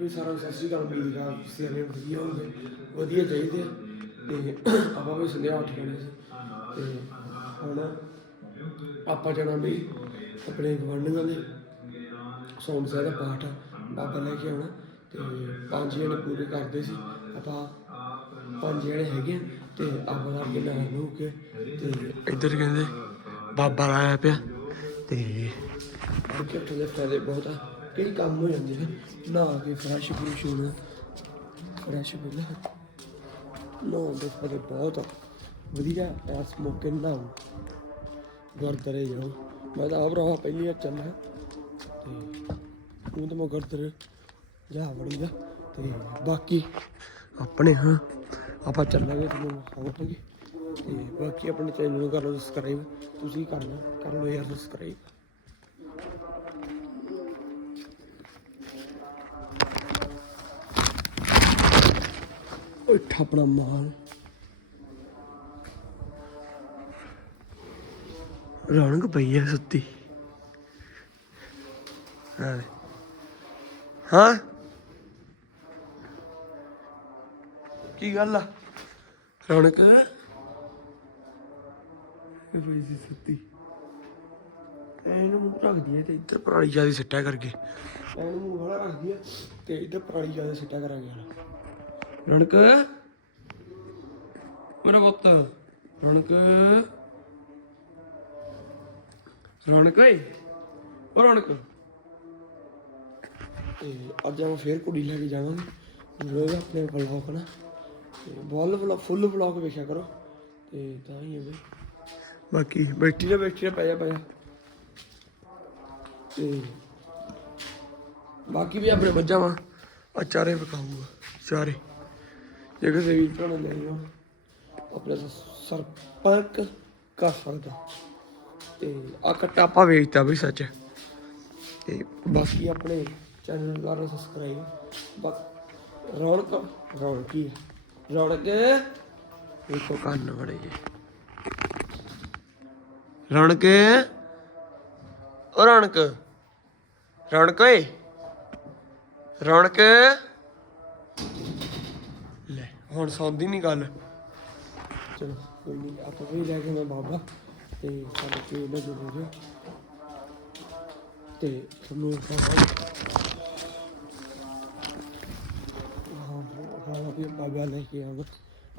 ਵੀ ਸਾਰਾ ਸਤਿ ਸ਼੍ਰੀ ਅਕਾਲ ਉਮੀਦ ਕਰ ਸਾਰੇ ਵਧੀਆ ਹੋਣਗੇ ਵਧੀਆ ਚਾਹੀਦੇ ਆ। ਤੇ ਆਪਾਂ ਵੀ ਸੰਧਿਆ ਉੱਠ ਗਏ ਸੀ। ਤੇ ਹੁਣ ਆਪਾਂ ਜਾਣਾ ਵੀ ਆਪਣੇ ਗਵਾਂਢੀਆਂ ਦੇ। ਸੌਣ ਸਾਹਿਬ ਦਾ ਪਾਠ ਬਾਬਾ ਲੈ ਕੇ ਆਉਣਾ। ਤੇ ਪੰਜ ਜਣੇ ਪੂਰੇ ਕਰਦੇ ਸੀ। ਆਪਾਂ ਪੰਜ ਜਣੇ ਹੈਗੇ ਆ ਤੇ ਆਪਾਂ ਦਾ ਅੱਗੇ ਨਾ ਨੂੰ ਕੇ ਤੇ ਇੱਧਰ ਕਹਿੰਦੇ ਬਾਬਾ ਆਇਆ ਪਿਆ। ਤੇ ਅੱਗੇ ਉੱਠਣ ਦੇ ਫਾਇਦੇ ਬਹੁਤ ਆ। ਕਈ ਕੰਮ ਹੋ ਜਾਂਦੇ ਨੇ। ਨਹਾ ਕੇ ਫਰੈਸ਼ ਫਰੂਸ਼ ਹੋਣਾ। ਫਰੈਸ਼ ਪਹਿਲਾਂ ਨਹਾਉਣ ਦੇ ਫਾਇਦੇ ਬਹੁਤ ਵਧੀਆ ਇਸ ਮੌਕੇ ਨਹਾਓ ਗੁਰਦੁਆਰੇ ਜਾਓ। ਮੈਂ ਤਾਂ ਆਪ ਰਹਾ ਪਹਿਲੀ ਵਾਰ ਚੱਲਿਆ ਤੇ ਉਹ ਤਾਂ ਮੈਂ ਗੁਰਦੁਆਰੇ ਜਾ ਵੜੀਦਾ ਤੇ ਬਾਕੀ ਆਪਣੇ ਹਾਂ, ਆਪਾਂ ਚੱਲਾਂਗੇ ਤੁਹਾਨੂੰ ਖਾਵਾਂਗੇ ਤੇ ਬਾਕੀ ਆਪਣੇ ਚੈਨਲ ਨੂੰ ਕਰ ਲਓ ਸਬਸਕ੍ਰਾਈਬ ਤੁਸੀਂ ਕਰ ਲਓ ਕਰ ਲਓ ਯਾਰ ਸਬਸਕ੍ਰਾਈਬ ਆਪਣਾ ਠਾਪਣਾ ਮਾਲ। ਰੌਣਕ ਪਈ ਹੈ ਸੁੱਤੀ। ਹਾਂ। ਕੀ ਗੱਲ ਆ? ਰੌਣਕ? ਇਹ ਪਈ ਸੀ ਸੁੱਤੀ? ਇਹਨੂੰ ਮੂੰਹ ਰੱਖਦੀ ਹੈ ਤੇ ਇੱਧਰ ਪਰਾਲੀ ਜ਼ਿਆਦਾ ਸਿੱਟਿਆ ਕਰਕੇ। ਇਹਨੂੰ ਮੂੰਹ ਵਾਲਾ ਰੱਖਦੀ ਹੈ ਤੇ ਇੱਧਰ ਪਰਾਲੀ ਜ਼ਿਆਦਾ ਸਿੱਟਿਆ ਕਰਾਂਗੇ ਰਣਕ? ਮੇਰਾ ਪੁੱਤ ਰੌਣਕ। ਰੌਣਕ ਓਏ। ਓ ਰੌਣਕ। ਤੇ ਅੱਜ ਆਪਾਂ ਫੇਰ ਕੁੜੀ ਲੈ ਕੇ ਜਾਵਾਂਗੇ। ਰੋਜ਼ ਆਪਣੇ ਵਲੌਗ ਨਾ। ਤੇ ਬੋਲ ਫੁੱਲ ਵਲੌਗ ਵੇਖਿਆ ਕਰੋ। ਤੇ ਤਾਂ ਹੀ ਹੈ ਬਈ। ਬਾਕੀ ਬੈਠੀ ਨਾ ਬੈਠੀ ਨਾ ਪੈ ਜਾ ਪੈ ਜਾ। ਤੇ ਬਾਕੀ ਵੀ ਆਪਣੇ ਬੱਚਾ ਵਾ। ਆ ਚਾਰੇ ਪਕਾਊਗਾ ਚਾਰੇ। ਜੇ ਕਿਸੇ ਵੀ ਭਰਾ ਨੇ ਲੈਣਾ ਆਪਣੇ ਸਰਪੰਕ ਕਰ ਸਕਦਾ ਤੇ ਆ ਕੱਟਾ ਆਪਾਂ ਵੇਚਤਾ ਵੀ ਸੱਚ। ਤੇ ਬਾਕੀ ਆਪਣੇ ਚੈਨਲ ਨੂੰ ਲਾਰਾ ਸਬਸਕ੍ਰਾਈਬ ਬਾ ਰੌਣਕ ਰੌਣਕ ਹੀ ਰੌਣਕ ਦੇਖੋ ਕੰਨ ਬੜੇ ਜੇ। ਰੌਣਕ ਓ ਰੌਣਕ। ਰੌਣਕ ਓਏ। ਰੌਣਕ। ਲੈ, ਹੁਣ ਸੌਂਦੀ ਨਹੀਂ ਗੱਲ। ਚਲੋ, ਕੋਈ ਨਹੀਂ ਆਪਾਂ ਵੀ ਲੈ ਕੇ ਮੈਂ ਬਾਬਾ, ਤੇ ਸਾਡੇ ਤੇ ਨਾ। ਜੁੜੋ ਜੋ ਤੇ ਤੁਹਾਨੂੰ ਹਾਂ ਹਾਂ ਵੀ ਬਾਬਾ ਲੈ ਕੇ ਆਵਾਂ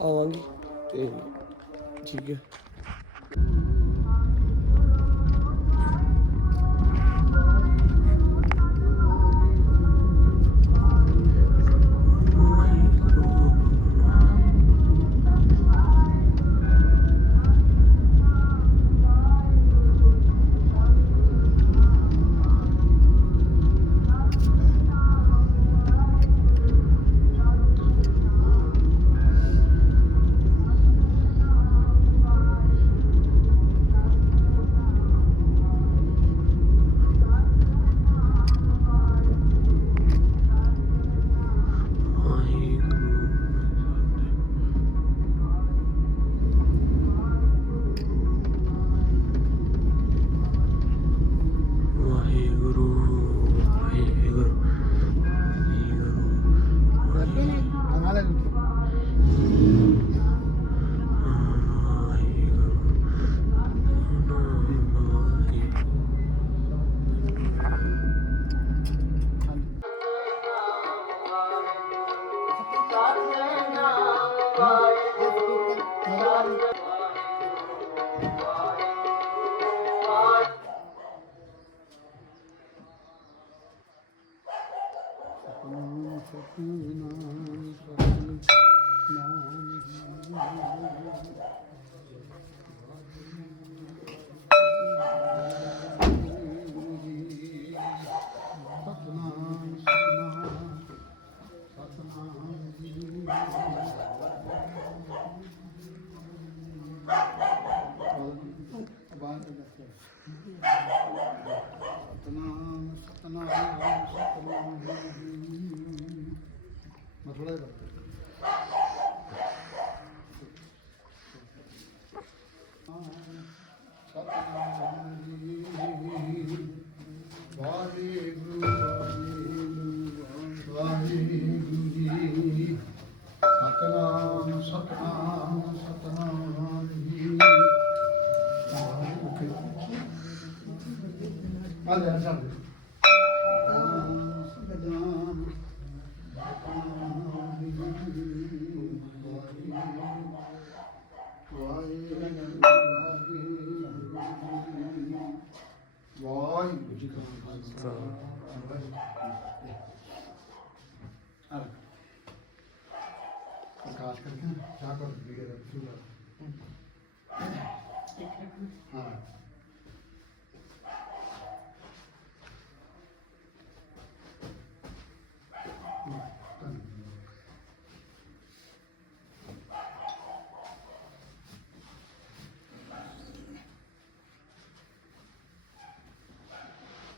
ਆਵਾਂਗੇ, ਤੇ ਠੀਕ ਹੈ। ਖਾਲਸਾ ਪ੍ਰਕਾਸ਼ ਕਰਕੇ ਨਾ ਚਾਹ ਕਰ ਕੇ ਰੱਖੂਗਾ ਹਾਂ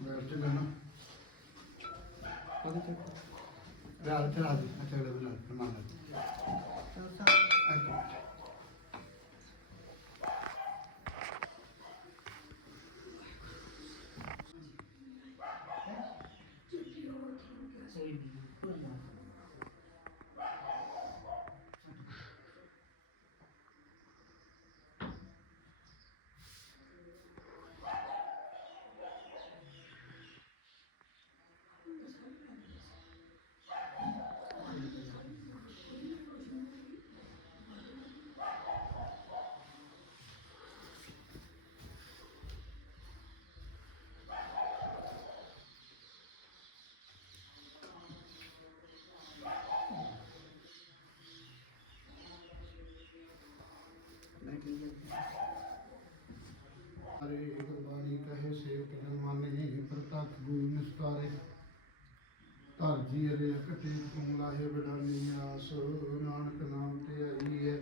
ਮੈਂ ਉੱਥੇ ਜਾਣਾ ਰਾਤ ਤੇ ਰਾਤ ਅੱਛਾ ਲੈ ਬਣਾ ਬਣਾ ਲੈ ਹਰੇ ਗੁਰਬਾਣੀ ਕਹੇ ਸੇਵਕ ਜਨ ਮਾਨੇ ਪ੍ਰਤੱਖ ਗੁਰੂ ਨਿਸਤਾਰੇ ਧਰ ਜੀ ਅਰੇ ਕਟੇ ਤੁਮ ਲਾਹੇ ਬਡਾਲੀ ਆਸ ਨਾਨਕ ਨਾਮ ਤੇ ਆਈ ਹੈ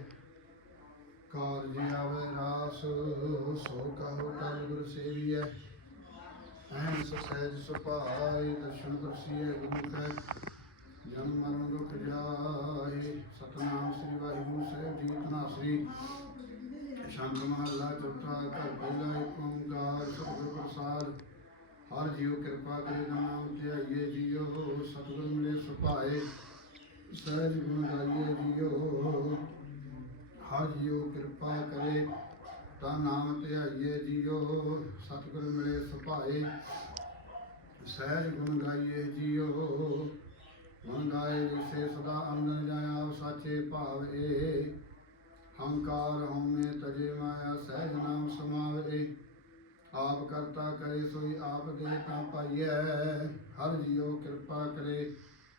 ਕਾਰਜ ਆਵੇ ਰਾਸ, ਸੋ ਕਹੋ ਕਲ ਗੁਰ ਸੇਵੀਐ। ਐਨ ਸਹਿਜ ਸੁਭਾਏ, ਦਰਸ਼ਨ ਦਰਸੀਏ ਗੁਰੂ ਕੈ ਜਨਮ ਮਰਨ ਦੁਖ ਜਾਏ, ਸਤਨਾਮ ਸ੍ਰੀ ਵਾਹਿਗੁਰੂ ਸਾਹਿਬ ਜੀ ਤਨਾਸਰੀ ਸ਼ੰਗ ਮਹੱਲਾ ਚੌਥਾ, ਘਰ ਪਹਿਲਾ ਏਕ ਓੰਕਾਰ, ਸਤਿਗੁਰ ਪ੍ਰਸਾਦ। ਹਰ ਜੀਉ ਕਿਰਪਾ ਕਰੇ ਨਾਮ ਧਿਆਈਏ ਜੀਓ ਸਤਿਗੁਰ ਮਿਲੇ ਸੁਭਾਏ। ਸਹਿਜ ਗੁਣ ਗਾਈਏ ਜੀਓ। ਹਰ ਜੀਉ ਕਿਰਪਾ ਕਰੇ, ਤਾਂ ਨਾਮ ਧਿਆਈਏ ਜੀਓ। ਸਤਿਗੁਰ ਮਿਲੇ ਸੁਭਾਏ, ਸਹਿਜ ਗੁਣ ਗਾਈਏ ਜੀਓ। ਗੁਣ ਗਾਏ ਜਿਸੇ ਸਦਾ ਅੰਦਰ ਜਾਇਆ, ਸਾਚੇ ਭਾਵੇ ਹੰਕਾਰ ਹਉਮੈ ਤਜੇ ਮਾਇਆ, ਸਹਿਜ ਨਾਮ ਸਮਾਵੇ ਆਪ ਕਰਤਾ ਕਰੇ, ਸੋਈ ਆਪ ਦੇ ਤਾਂ ਪਾਈਐ। ਹਰ ਜੀਉ ਕਿਰਪਾ ਕਰੇ।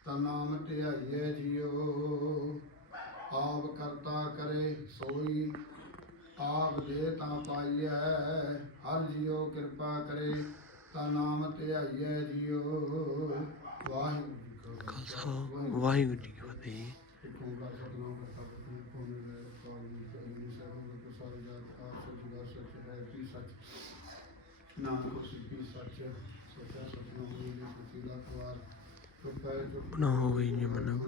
ਤਾਂ ਨਾਮ ਧਿਆਈਐ ਜੀਉ ਆਪ ਕਰਤਾ ਕਰੇ ਸੋਈ ਆਪ ਦੇ ਤਾਂ ਪਾਈਐ ਹਰ ਜੀਉ ਕਿਰਪਾ ਕਰੇ ਤਾਂ ਨਾਮ ਧਿਆਈਐ ਜੀਉ ਵਾਹਿਗੁਰੂ ਜੀ ਕਾ ਖਾਲਸਾ। ਵਾਹਿਗੁਰੂ ਜੀ ਕੀ ਫਤਿਹ। ਹੈ ਕੀ ਕੀ ਸੱਚ ਸੱਚਾ ਸਤਿਨਾਮ ਜੀ ਦੀ ਸੱਚੀ ਦਾ ਖਵਾਰ ਹੋਵੇ ਜੀ ਮਨ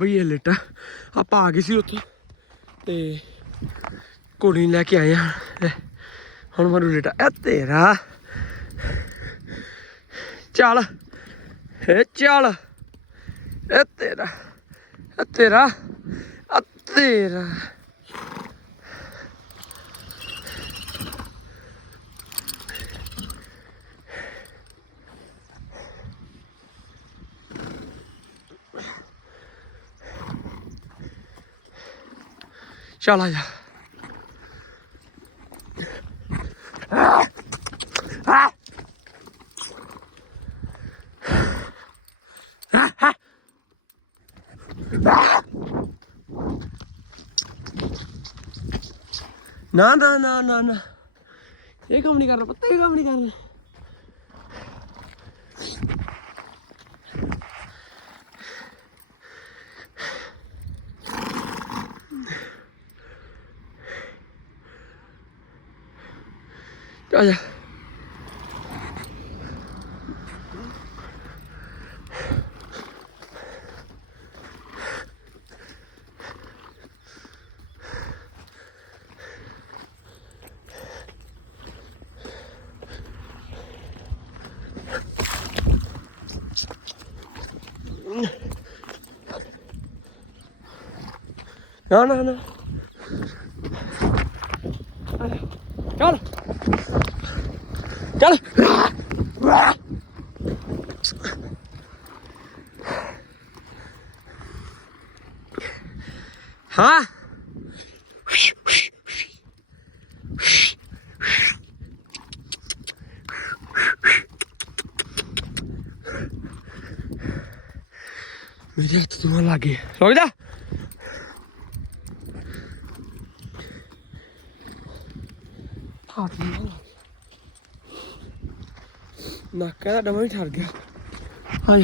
ਬਈ ਇਹ ਲੇਟਾ। ਆਪਾਂ ਆ ਗਏ ਸੀ ਉੱਥੇ ਤੇ ਘੋੜੀ ਨੂੰ ਲੈ ਕੇ ਆਏ ਆ ਹੁਣ ਮੈਨੂੰ ਲੇਟਾ। ਇਹ ਤੇਰਾ। ਚੱਲ। ਚੱਲ। ਇਹ ਤੇਰਾ ਇਹ ਤੇਰਾ ਆ ਤੇਰਾ। ਚੱਲ ਆ ਜਾ। ਨਾ ਨਾ ਨਾ ਨਾ ਨਾ। ਇਹ ਕੰਮ ਨਹੀਂ ਕਰਨਾ ਪਤਾ, ਇਹ ਕੰਮ ਨਹੀਂ ਕਰਨਾ। ਆ ਜਾ। ਨਾ ਨਾ ਨਾ ਚੱਲ ਚੱਲ ਹਾਂ ਮੇਰੇ ਹੱਥ ਤੋਂ ਲੱਗੇ ਰੁਕ ਜਾ ਹੱਥ ਨਾਲ। ਨੱਕ ਦਾ ਡਮਾ ਹੀ ਠਰ ਗਿਆ। ਹਾਂ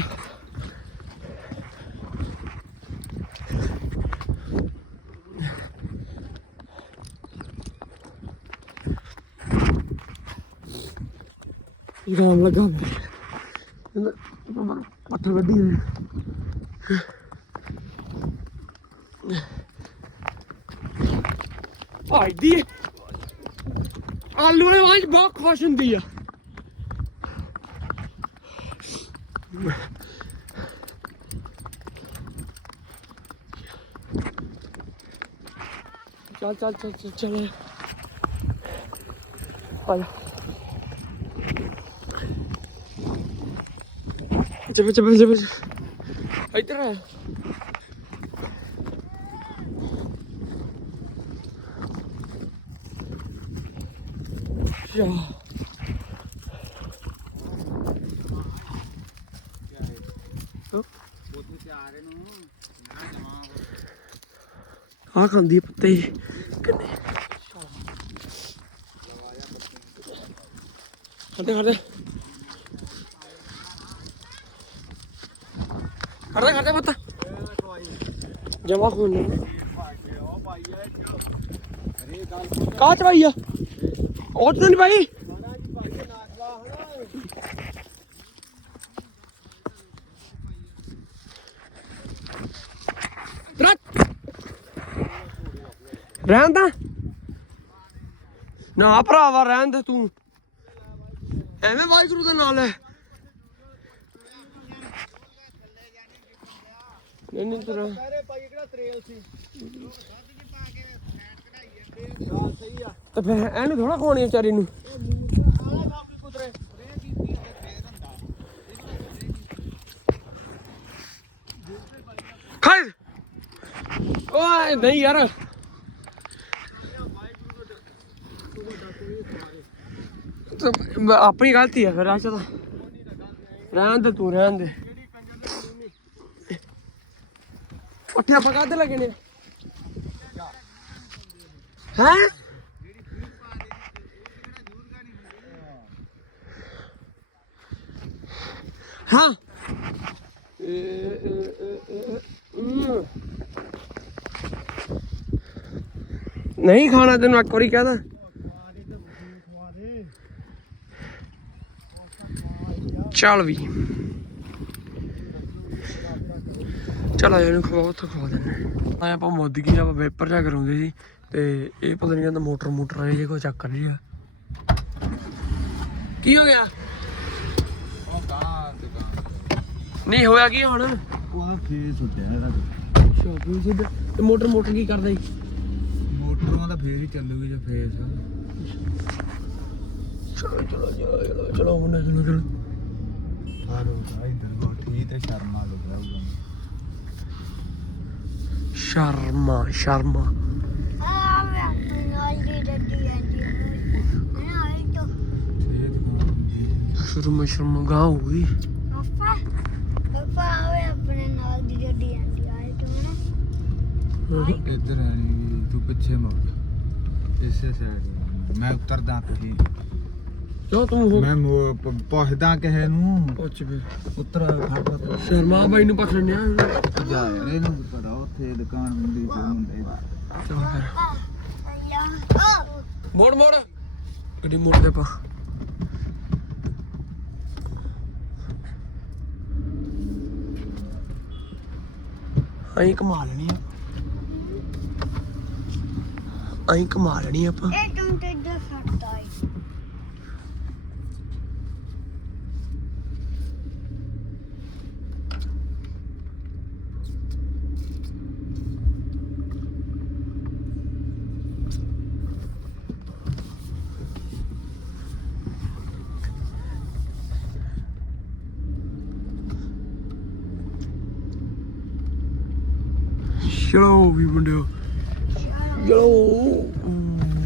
ਗਾਮ ਲਗਾ ਪੱਠਾ ਵੱਡੀ ਹੋਈ ਭਾਈ ਦੀ ਆਲੂ ਵਾਲੇ ਵਾਂਝ ਬਹੁਤ ਖੁਸ਼ ਹੁੰਦੀ ਆ ਚੱਲ ਚੱਲ ਚੱਲ ਚੱਲ ਚੱਲ ਆ ਜਾ ਚੱਲ ਚੱਲ ਚੱਲ ਇੱਧਰ ਆ ਯਾ ਆ ਖਾਂਦੀ ਆ ਪੱਤੇ ਕਿੰਨੇ? ਖੜੇ ਖੜੇ ਖੜੇ ਖੜੇ ਪੱਤਾ। ਜਮਾ ਖੋਲ ਲੈ ਕਾਹ ਆ? ਉਹ ਤਾਂ ਨਹੀਂ ਭਾਈ ਰਹਿਣ ਦਾ ਨਾ ਭਰਾਵਾ, ਰਹਿਣ ਦੇ ਤੂੰ। ਐਵੇਂ ਵਾਹਿਗੁਰੂ ਦੇ ਨਾਲ ਹੈ ਨਹੀਂ ਨਹੀਂ, ਤੇਰਾ। ਸਾਰੇ ਭਾਈ ਕਿਹੜਾ ਤਰੇਲ ਸੀ ਤੇ ਫਿਰ ਇਹਨੂੰ ਥੋੜਾ ਖਵਾਉਣੀ ਵਿਚਾਰੀ ਨੂੰ। ਆਹ ਓਏ, ਨਹੀਂ ਯਾਰ ਤੇ ਬ- ਆਪਣੀ ਗਲਤੀ ਹੈ ਫਿਰ ਆਸ਼ਾ ਤਾਂ ਰਹਿਣ ਦੇ ਤੂੰ, ਰਹਿਣ ਦੇ। ਉੱਠਿਆ ਪਕਾ ਦੇ ਲੱਗਣੇ ਹੈ? ਹਾਂ। ਇਹ- ਨਹੀਂ ਖਾਣਾ ਤੈਨੂੰ ਇੱਕ ਵਾਰੀ ਕਹਦਾ ਚੱਲ ਵੀ ਚਲ ਆ ਇਹਨੂੰ ਖਵਾਓ ਉੱਥੇ ਖਵਾ ਦਿੰਦੇ ਆ ਆਪਾਂ ਮੁੱਦ ਗਈ ਆਪਾਂ ਵੇਪਰ ਜਾ ਕਰਾਉਂਦੇ ਸੀ ਤੇ ਇਹ ਪਤਾ ਨਹੀਂ ਕਹਿੰਦਾ ਮੋਟਰ ਮੋਟਰ ਇਹ ਜੇ ਕੋਈ ਚੱਕ ਰਹੀ ਆ। ਕੀ ਹੋ ਗਿਆ? ਨਹੀਂ ਹੋਇਆ ਕੀ ਹੁਣ? ਉਹ ਇਹਦਾ। ਸ਼ਾਪਿੰਗ ਤੇ ਮੋਟਰ ਮੋਟਰ ਕੀ ਕਰਦਾ ਜੀ ਮੋਟਰਾਂ ਦਾ ਫੇਰ ਹੀ ਚੱਲੂਗੀ ਜੇ ਫੇਸ ਚਲੋ ਚਲੋ ਚਲੋ ਚਲੋ ਚਲੋ ਮੁੰਡਾ ਚਲੋ ਚਲੋ। ਹਾਰੋ ਇਧਰ ਗੋ ਠੀਕ ਤੇ ਸ਼ਰਮਾ ਲੱਗਾ ਹੋਊਗਾ ਸ਼ਰਮਾ। ਸ਼ਰਮਾ ਸ਼ਰਮਾ ਸ਼ਰਮਾ ਗਾ ਹੋ ਗਈ। ਇੱਧਰ ਆਣੀ ਤੂੰ ਪਿੱਛੇ ਮੁੜ ਇਸੇ ਸਾਈਡ ਮੈਂ ਉਤਰਦਾ ਪਈ ਕਿਉਂ ਤੂੰ ਮੈਂ ਮੋ- ਪ- ਪੁੱਛਦਾ ਕਿਸੇ ਨੂੰ। ਪੁੱਛ ਵੀ। ਉਤਰ ਖੜ ਸ਼ਰਮਾ ਬਾਈ ਨੂੰ ਪਕੜ ਲਿਆ ਜਾ ਯਾਰ ਇਹਨੂੰ ਪਤਾ ਉੱਥੇ ਦੁਕਾਨ ਹੁੰਦੀ ਮੁੰਡੇ ਦੀ। ਫਿਰ। ਮੋੜ ਮੋੜ। ਗੱਡੀ ਮੋੜ ਦੇ ਪਾ ਅਹੀਂ ਕਮਾ ਲੈਣੀ ਆ। ਅਹੀਂ ਕਮਾ ਲੈਣੀ ਆਪਾਂ। ਚਲੋ ਵੀ ਮੁੰਡਿਓ ਚਲੋ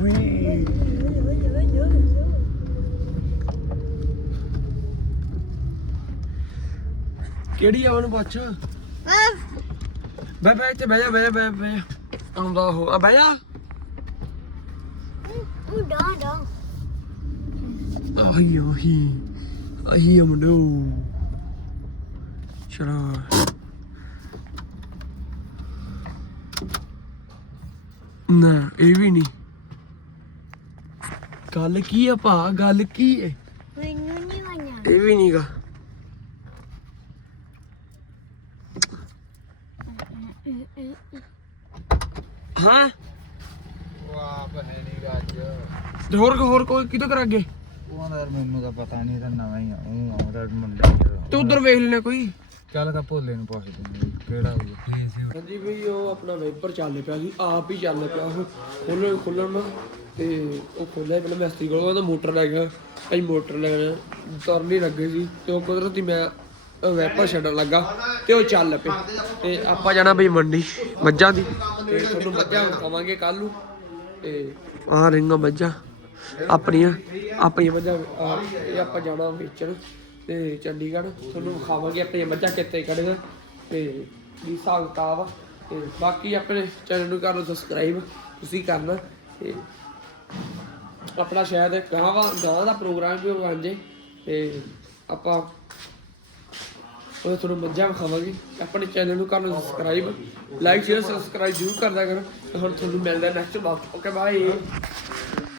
ਵੀ ਕਿਹੜੀ ਆ ਉਹਨੂੰ ਪੁੱਛ? ਬੈ ਬੈ ਇੱਥੇ, ਬਹਿ ਜਾ ਬਹਿ ਜਾ, ਬਹਿ ਬਹਿ ਜਾ। ਆਉਂਦਾ ਉਹ। ਆ, ਬਹਿ ਜਾ। ਆਹੀ ਆਹੀ। ਆਹੀ ਆ ਮੁੰਡਿਓ। ਚਲੋ ਨਾ ਇਹ ਵੀ ਨਹੀਂ। ਗੱਲ ਕੀ ਆ ਭਾ ਗੱਲ ਕੀ ਹੈ ਮੈਨੂੰ ਨਹੀਂ ਵਣਾ ਇਹ ਵੀ ਨਹੀਂਗਾ ਹਾਂ? ਉਹ ਆਪ ਹੈ ਨਹੀਂ ਗੱਜ ਹੋਰ ਹੋਰ ਕੋਈ ਕਿਦੋਂ ਕਰ ਅੱਗੇ ਉਹ ਯਾਰ ਮੈਨੂੰ ਤਾਂ ਪਤਾ ਨਹੀਂ ਤਾਂ ਨਵਾਂ ਹੀ ਆ ਉਹ ਆਉਂਦਾ ਮੁੰਡਾ ਤੇ ਉਧਰ ਵੇਖ ਲੈਣਾ ਕੋਈ। ਚੱਲ ਤਾਂ ਭੋਲੇ ਨੂੰ ਪੁੱਛ ਦਿੰਦੇ ਕਿਹੜਾ ਹੋਊਗਾ। ਹਾਂਜੀ ਵੀ ਉਹ ਆਪਣਾ ਵਾਈਪਰ ਚੱਲ ਪਿਆ ਸੀ ਆਪ ਹੀ ਚੱਲ ਪਿਆ ਉਹ। ਖੋਲਣ ਖੋਲਣ ਤੇ ਉਹ ਖੋਲਿਆ ਪਹਿਲਾਂ ਮਿਸਤਰੀ ਕੋਲ ਉਹਦਾ ਮੋਟਰ ਲੈ ਗਿਆ। ਅਸੀਂ ਮੋਟਰ ਲੈਣਾ ਤੁਰਨ ਨਹੀਂ ਲੱਗੇ ਸੀ ਤੇ ਉਹ ਕੁਦਰਤੀ ਮੈਂ ਵੈਪਰ ਛੱਡਣ ਲੱਗਾ ਤੇ ਉਹ ਚੱਲ ਪਏ। ਤੇ ਆਪਾਂ ਜਾਣਾ ਬਈ ਮੰਡੀ ਮੱਝਾਂ ਦੀ। ਤੇ ਤੁਹਾਨੂੰ ਮੱਝਾਂ ਖਾਵਾਂਗੇ ਕੱਲ ਨੂੰ ਤੇ ਆਹ ਰਿੰਗਾਂ ਮੱਝਾਂ। ਆਪਣੀਆਂ ਆਪਣੀਆਂ ਮੱਝਾਂ ਆਹ, ਇਹ ਆਪਾਂ ਜਾਣਾ ਵੇਚਣ ਤੇ ਚੰਡੀਗੜ੍ਹ। ਤੁਹਾਨੂੰ ਵਿਖਾਵਾਂਗੇ ਆਪਣੀਆਂ ਮੱਝਾਂ ਕਿੱਥੇ ਖੜੀਆਂ ਤੇ ਕੀ ਹਿਸਾਬ ਕਿਤਾਬ ਆ। ਤੇ ਬਾਕੀ ਆਪਣੇ ਚੈਨਲ ਨੂੰ ਕਰ ਲਓ ਸਬਸਕ੍ਰਾਈਬ ਤੁਸੀਂ ਕਰਨਾ। ਤੇ ਆਪਣਾ ਸ਼ਾਇਦ ਗਾਂ ਵਾ ਗਾਂ ਦਾ ਪ੍ਰੋਗਰਾਮ ਵੀ ਬਣ ਜੇ। ਤੇ ਆਪਾਂ ਉਹ ਤੁਹਾਨੂੰ ਮੱਝਾਂ ਵਿਖਾਵਾਂਗੇ। ਆਪਣੇ ਚੈਨਲ ਨੂੰ ਕਰ ਲਓ ਸਬਸਕ੍ਰਾਈਬ ਲਾਈਕ ਸ਼ੇਅਰ ਸਬਸਕ੍ਰਾਈਬ ਜ਼ਰੂਰ ਕਰਦਾ ਕਰੋ। ਤੇ ਹੁਣ ਤੁਹਾਨੂੰ ਮਿਲਦਾ ਨੈਕਸਟ ਬਾਅਦ ਓਕੇ ਬਾਏ